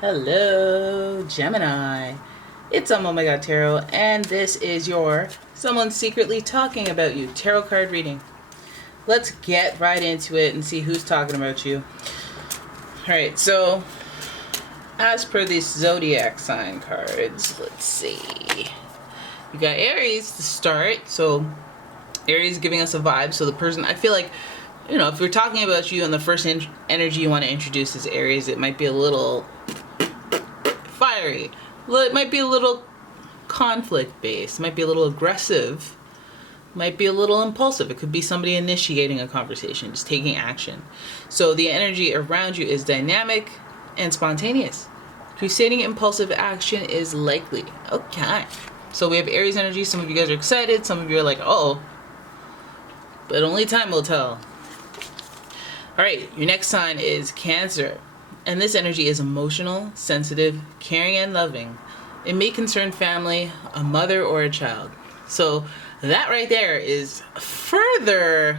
Hello, Gemini. It's umomgtarot, and this is your Someone Secretly Talking About You tarot card reading. Let's get right into it and see who's talking about you. Alright, so as per these zodiac sign cards, let's see. You got Aries to start, so Aries giving us a vibe. So the person, I feel like, if we're talking about you and the first energy you want to introduce is Aries, it might be a little fiery. It might be a little conflict based. It might be a little aggressive. It might be a little impulsive. It could be somebody initiating a conversation, just taking action. So the energy around you is dynamic and spontaneous. Crusading impulsive action is likely. Okay. So we have Aries energy. Some of you guys are excited. Some of you are like, oh. But only time will tell. Alright, your next sign is Cancer. And this energy is emotional, sensitive, caring, and loving. It may concern family, a mother, or a child. So that right there is further,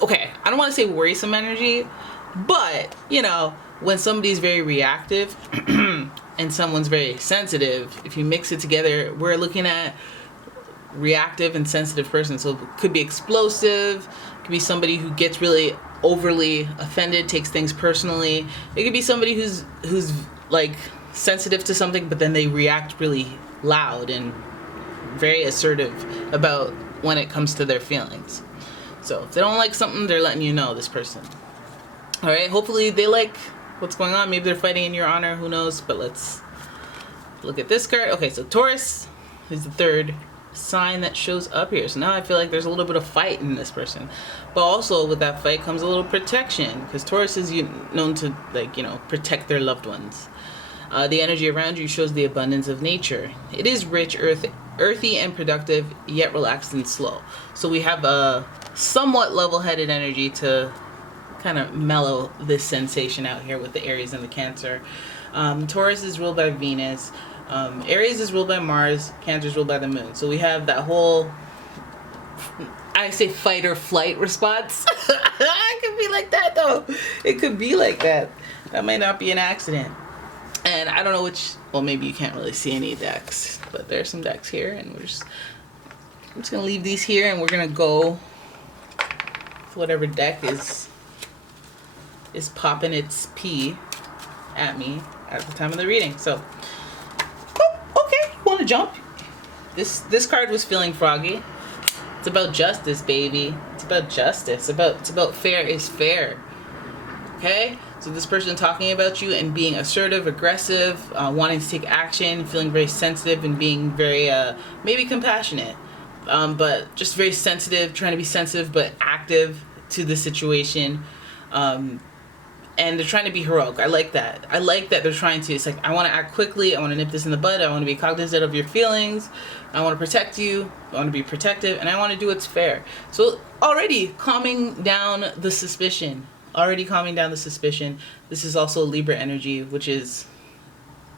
okay, I don't want to say worrisome energy, but, when somebody's very reactive and someone's very sensitive, if you mix it together, we're looking at reactive and sensitive person. So it could be explosive, it could be somebody who gets really overly offended, takes things personally. It could be somebody who's like sensitive to something, but then they react really loud and very assertive about when it comes to their feelings. So if they don't like something, they're letting you know, this person. All right, hopefully they like what's going on. Maybe they're fighting in your honor, who knows? But let's look at this card. Okay, so Taurus is the third sign that shows up here. So now I feel like there's a little bit of fight in this person, but also with that fight comes a little protection, because Taurus is known to protect their loved ones. The energy around you shows the abundance of nature. It is rich, earthy and productive, yet relaxed and slow. So we have a somewhat level-headed energy to kind of mellow this sensation out here with the Aries and the Cancer. Taurus is ruled by Venus. Aries is ruled by Mars, Cancer is ruled by the Moon. So we have that whole, I say, fight or flight response. It could be like that, though. It could be like that. That might not be an accident. And I don't know which, well, maybe you can't really see any decks, but there's some decks here, and I'm just going to leave these here, and we're going to go with whatever deck is popping its pee at me at the time of the reading. So, want to jump? This card was feeling froggy. It's about justice, baby. It's about justice. It's about fair is fair. Okay? So this person talking about you and being assertive, aggressive, wanting to take action, feeling very sensitive and being very maybe compassionate, but just very sensitive, trying to be sensitive but active to the situation. And they're trying to be heroic. I like that. I like that they're trying to, it's like, I want to act quickly. I want to nip this in the bud. I want to be cognizant of your feelings. I want to protect you. I want to be protective. And I want to do what's fair. So already calming down the suspicion. This is also Libra energy, which is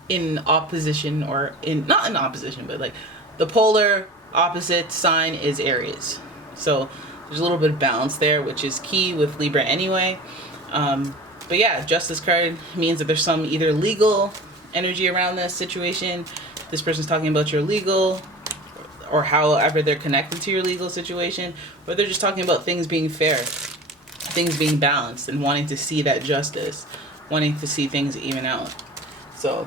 in opposition, or not in opposition, but like the polar opposite sign is Aries. So there's a little bit of balance there, which is key with Libra anyway. But yeah, Justice card means that there's some either legal energy around this situation. This person's talking about your legal, or however they're connected to your legal situation, or they're just talking about things being fair, things being balanced, and wanting to see that justice, wanting to see things even out. So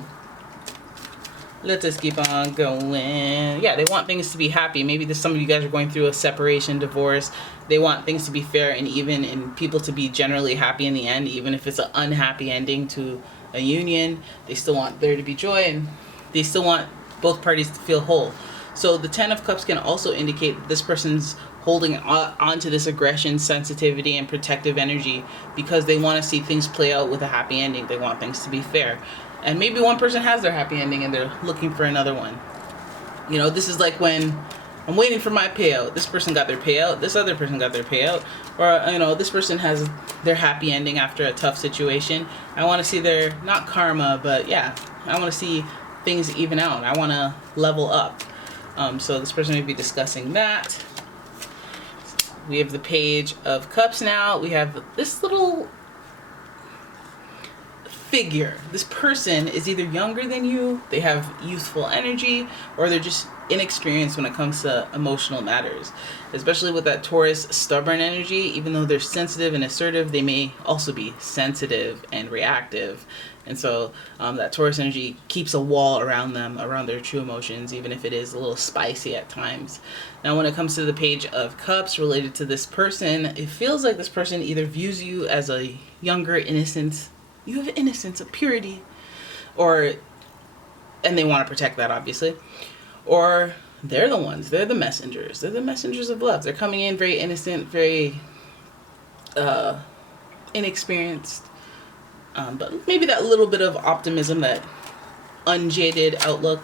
let's just keep on going. Yeah, they want things to be happy. Maybe some of you guys are going through a separation, divorce. They want things to be fair and even, and people to be generally happy in the end, even if it's an unhappy ending to a union. They still want there to be joy, and they still want both parties to feel whole. So the Ten of Cups can also indicate that this person's holding on to this aggression, sensitivity, and protective energy because they want to see things play out with a happy ending. They want things to be fair. And maybe one person has their happy ending and they're looking for another one. This is like when I'm waiting for my payout. This person got their payout. This other person got their payout. Or, this person has their happy ending after a tough situation. I want to see their, not karma, but yeah, I want to see things even out. I want to level up. So this person may be discussing that. We have the Page of Cups now. We have this little figure. This person is either younger than you, they have youthful energy, or they're just inexperienced when it comes to emotional matters. Especially with that Taurus stubborn energy, even though they're sensitive and assertive, they may also be sensitive and reactive. And so that Taurus energy keeps a wall around them, around their true emotions, even if it is a little spicy at times. Now, when it comes to the Page of Cups related to this person, it feels like this person either views you as a younger innocence. You have innocence, a purity, and they want to protect that, obviously. Or they're the messengers. They're the messengers of love. They're coming in very innocent, very inexperienced. But maybe that little bit of optimism, that unjaded outlook,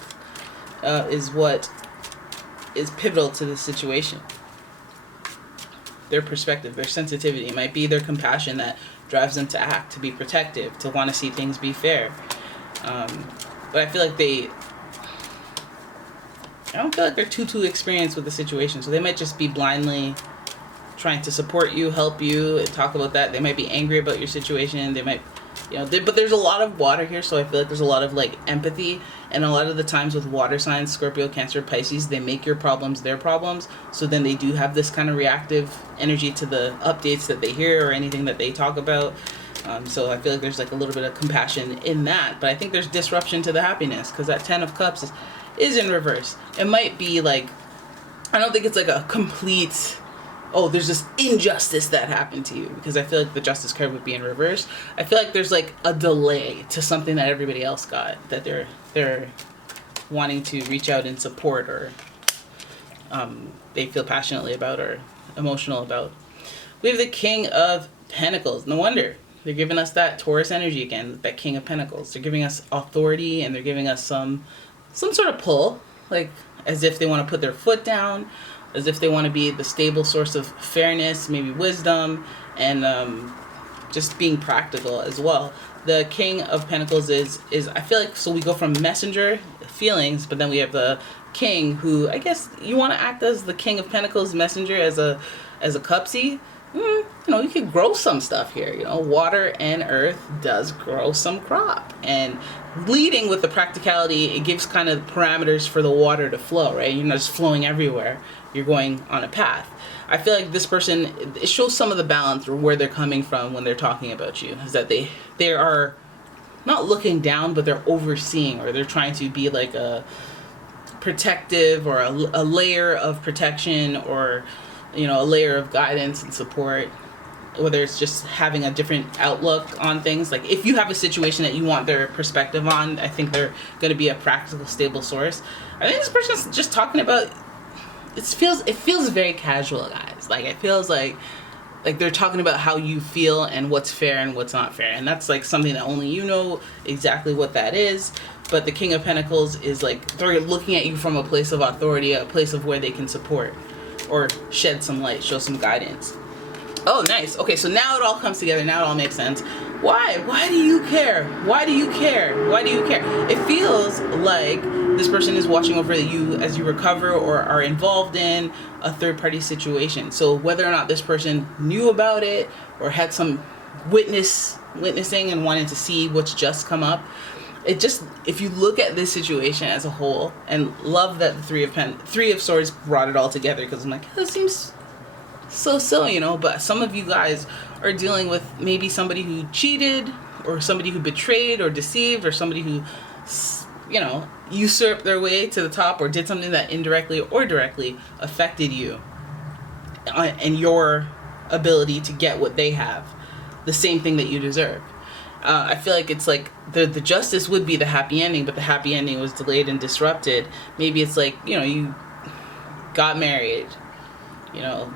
is what is pivotal to the situation. Their perspective, their sensitivity. It might be their compassion that drives them to act, to be protective, to want to see things be fair. But I feel like I don't feel like they're too experienced with the situation. So they might just be blindly trying to support you, help you, and talk about that. They might be angry about your situation. They might, but there's a lot of water here, so I feel like there's a lot of empathy. And a lot of the times with water signs, Scorpio, Cancer, Pisces, they make your problems their problems. So then they do have this kind of reactive energy to the updates that they hear or anything that they talk about. So I feel like there's a little bit of compassion in that. But I think there's disruption to the happiness, because that Ten of Cups is in reverse. It might be I don't think it's a complete, there's this injustice that happened to you, because I feel like the Justice card would be in reverse. I feel like there's a delay to something that everybody else got, that they're wanting to reach out and support, or they feel passionately about or emotional about. We have the King of Pentacles. No wonder. They're giving us that Taurus energy again, that King of Pentacles. They're giving us authority, and they're giving us some sort of pull, as if they want to put their foot down, as if they want to be the stable source of fairness, maybe wisdom, and just being practical as well. The King of Pentacles is I feel like, so we go from messenger feelings, but then we have the King, who I guess you want to act as the King of Pentacles messenger, as a cupsy. You could grow some stuff here. Water and earth does grow some crop, and leading with the practicality, it gives kind of parameters for the water to flow, right? You're not just flowing everywhere. You're going on a path. I feel like this person, it shows some of the balance, or where they're coming from when they're talking about you, is that they are not looking down, but they're overseeing, or they're trying to be a protective, or a layer of protection, or a layer of guidance and support, whether it's just having a different outlook on things. If you have a situation that you want their perspective on, I think they're going to be a practical, stable source. I think this person's just talking about, it feels very casual, guys. It feels like they're talking about how you feel and what's fair and what's not fair. And that's something that only you know exactly what that is. But the King of Pentacles is they're looking at you from a place of authority, a place of where they can support, or shed some light, show some guidance. Oh, nice. Okay, so now it all comes together. Now it all makes sense. Why? Why do you care? Why do you care? Why do you care? It feels like this person is watching over you as you recover, or are involved in a third-party situation. So whether or not this person knew about it, or had some witnessing and wanted to see what's just come up, if you look at this situation as a whole, and love that the Three of Swords brought it all together, because I'm that seems so silly, but some of you guys are dealing with maybe somebody who cheated, or somebody who betrayed or deceived, or somebody who usurped their way to the top, or did something that indirectly or directly affected you and your ability to get what they have, the same thing that you deserve. I feel like it's the justice would be the happy ending, but the happy ending was delayed and disrupted. Maybe it's you got married,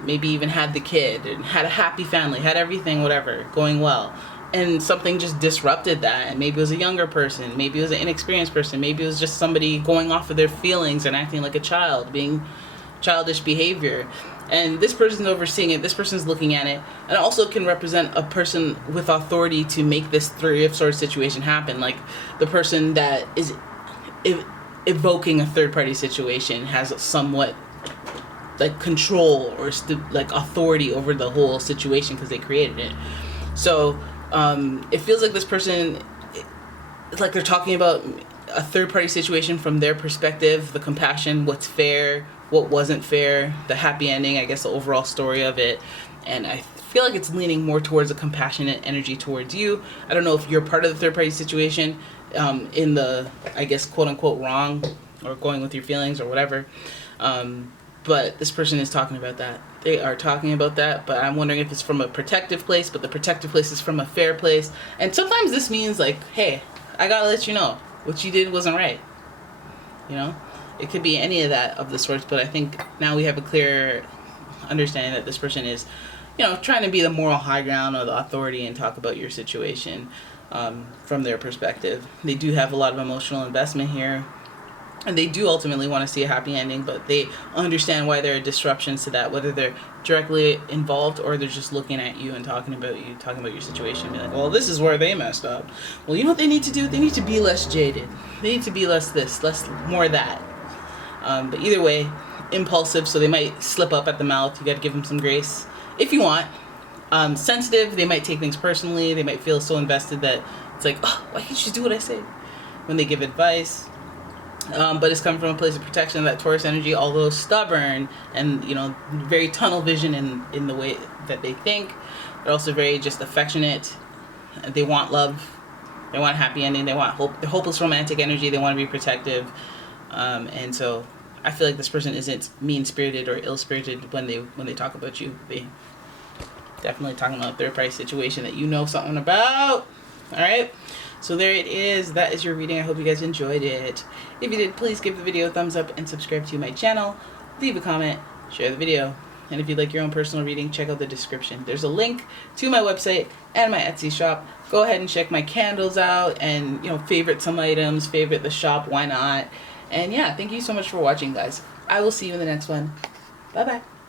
maybe even had the kid, and had a happy family, had everything, whatever, going well. And something just disrupted that. And maybe it was a younger person, maybe it was an inexperienced person, maybe it was just somebody going off of their feelings and acting like a child, being childish behavior. And this person's overseeing it, this person's looking at it, and also can represent a person with authority to make this Three of Swords situation happen. The person that is evoking a third-party situation has somewhat control, or authority over the whole situation, because they created it. So it feels like this person it's like they're talking about a third-party situation from their perspective, the compassion, what's fair, what wasn't fair, the happy ending, I guess the overall story of it. And I feel like it's leaning more towards a compassionate energy towards you. I don't know if you're part of the third-party situation, in the, I guess, quote-unquote wrong, or going with your feelings or whatever. But this person is talking about that. They are talking about that, but I'm wondering if it's from a protective place, but the protective place is from a fair place. And sometimes this means like, hey, I gotta let you know, what you did wasn't right. You know? It could be any of that of the sorts, but I think now we have a clear understanding that this person is, you know, trying to be the moral high ground or the authority and talk about your situation from their perspective. They do have a lot of emotional investment here. And they do ultimately want to see a happy ending, but they understand why there are disruptions to that, whether they're directly involved or they're just looking at you and talking about you, talking about your situation, and be like, well, this is where they messed up. Well, you know what they need to do? They need to be less jaded. They need to be less this, less, more that. But either way, impulsive, so they might slip up at the mouth. You got to give them some grace if you want. Sensitive, they might take things personally. They might feel so invested that it's like, oh, why can't you just do what I say? When they give advice. But it's coming from a place of protection. That Taurus energy, although stubborn and, you know, very tunnel vision in the way that they think, they're also very just affectionate. They want love. They want a happy ending. They want hope. The hopeless romantic energy. They want to be protective. And so I feel like this person isn't mean-spirited or ill-spirited when they talk about you. They definitely talking about a third-party situation that you know something about. All right. So there it is. That is your reading. I hope you guys enjoyed it. If you did, please give the video a thumbs up and subscribe to my channel. Leave a comment, share the video. And if you'd like your own personal reading, check out the description. There's a link to my website and my Etsy shop. Go ahead and check my candles out and, you know, favorite some items, favorite the shop, why not? And yeah, thank you so much for watching, guys. I will see you in the next one. Bye-bye.